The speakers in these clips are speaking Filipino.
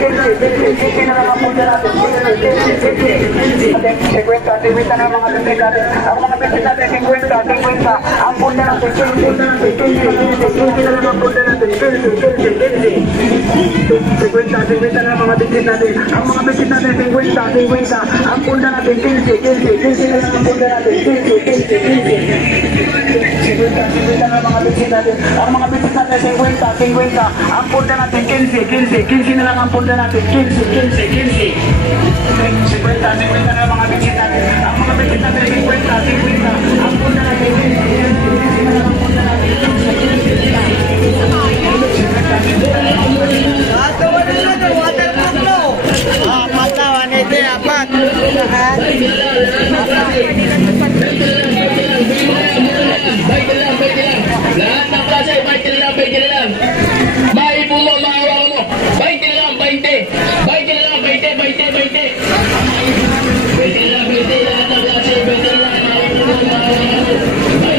15 na lang ang punta natin. 50 na mga bibig natin. Ang mga bibig natin, 50. Ang punta natin, 15 na lang ang punta natin. 50 na mga bibig natin. Ang mga bibig natin, 50. Ang punta natin, 15 na lang ang punta natin. 50 na mga bibig natin. Ang mga bibig natin, 50. Ang punta natin, 15 na lang ang punta natin. 15 na mga bibig natin. Ang mga bibig natin, 50. Ang punta natin, 15 na lang ang punta natin. Lahat ng klase, 20 na lang. Maipo mo, maawa mo. 20 na lang, 20. 20 na lang, 20. 20 na lang, 20. Lahat ng klase, 20 na lang. Maipo mo, maawa mo. 20 na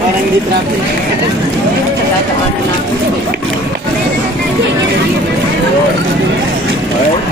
Parang hindi traffic. Ay,